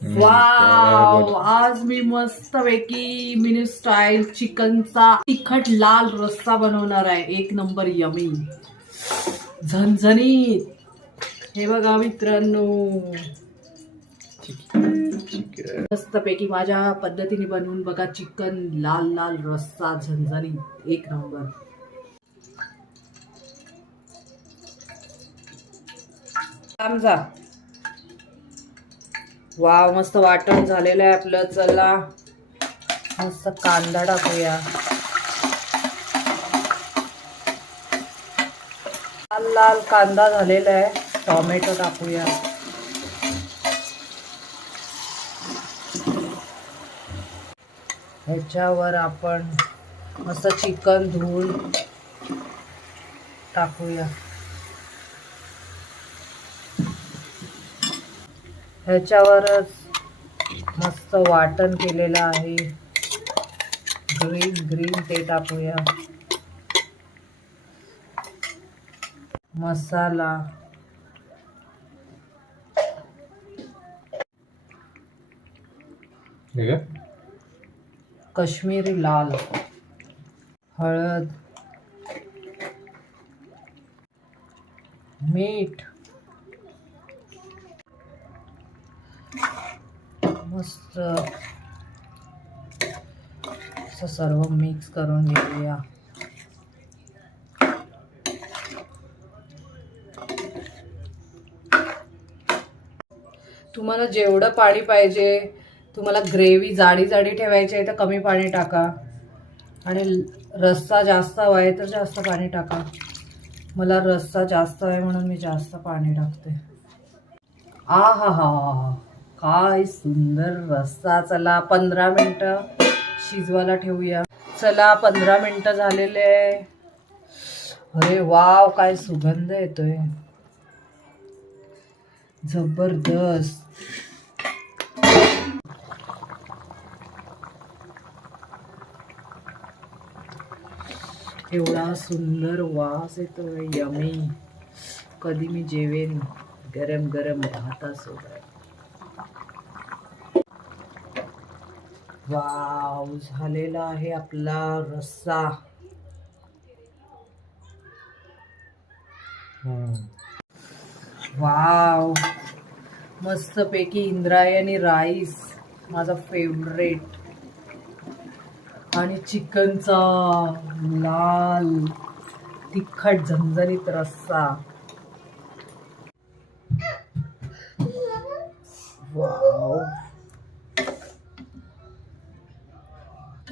Wow, आज मी मस्त पैकी मिनी स्टाईल चिकनचा तिखट लाल रस्सा बनवणार आहे. एक नंबर यमी झणझणीत. हे बघा मित्रांनो, मस्त पैकी माझ्या पद्धतीने बनवून बघा. चिकन लाल लाल रस्सा झणझणीत एक नंबर. समजा वाव, मस्त वाटण झालेलं आहे आपलं. चला मस्त कांदा टाकूया. लाल लाल कांदा झालेला आहे. टोमॅटो टाकूया. ह्याच्यावर आपण मस्त चिकन धुवून टाकूया. ह्याच्यावरच मस्त वाटण केलेलं आहे ग्रीन ग्रीन, ते टाकूया. मसाला, काश्मीरी लाल, हळद, मीठ, मस्त असं सर्व मिक्स करून घेऊया. तुम्हाला जेवढं पाणी पाहिजे, तुम्हाला ग्रेव्ही जाडी जाडी ठेवायची आहे तर कमी पाणी टाका, आणि रस्सा जास्त हवा आहे तर जास्त पाणी टाका. मला रस्सा जास्त आहे म्हणून मी जास्त पाणी टाकते. आ हा हा, काय सुंदर रस्सा. चला 15 मिनिटं शिजवायला ठेवूया. चला 15 मिनिटं झालेले आहे. अरे वाव, काय सुगंध येतोय जबरदस्त. एवढा सुंदर वास येतोय, यमी. कधी मी जेवेन गरम गरम भातासोबत. वाव, झालेला आहे आपला रस्सा. वाव, मस्त पैकी इंद्रायणी राईस, माझा फेवरेट, आणि चिकनचा लाल तिखट झणझणीत रस्सा. वाव,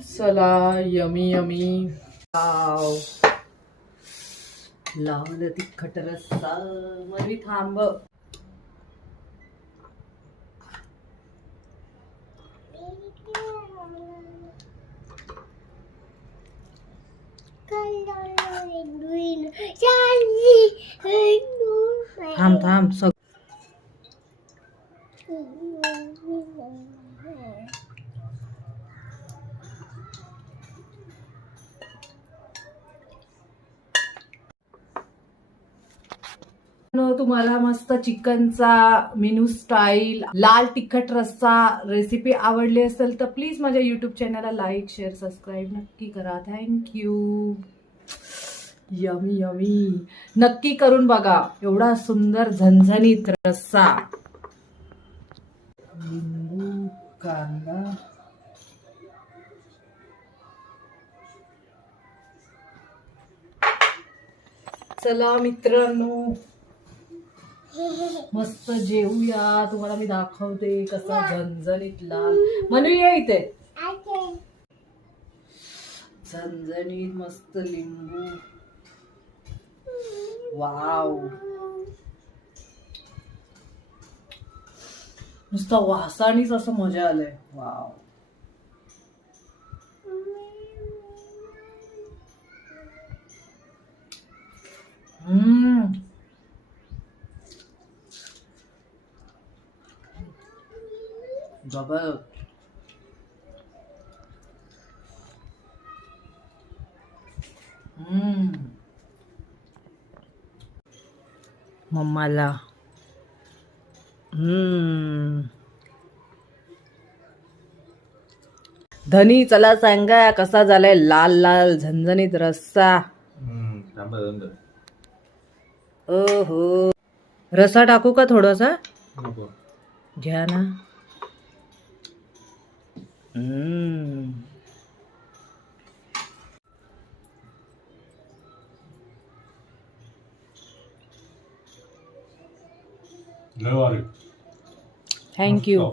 चला यमी यमी. वाव, लाल तिखट रस्सा. मधी थांब. थांब थांब. तुम्हाला मस्त चिकनचा मेनू स्टाईल लाल तिखट रस्सा रेसिपी आवडली असेल तर प्लीज माझ्या युट्यूब चॅनलला लाईक, शेअर, सबस्क्राईब नक्की करा. थँक्यू. Yummy yummy. नक्की करून बघा. एवढा सुंदर झणझणीत रस्सा. लिंबू, कांदा, चला मित्रांनो मस्त जेवूया. तुम्हाला मी दाखवते कसा झणझणीत लाल. म्हणू या इथे. झणझणीत मस्त लिंबू. वाव, नुसता वासानीच असं मजा आलंय. वाव. जबरदस्त. मम्माला धनी चला सांगा कसा झालाय लाल लाल झणझणीत रस्सा. ओहो रस्सा टाकू का थोडासा? घ्या ना. थँक्यू.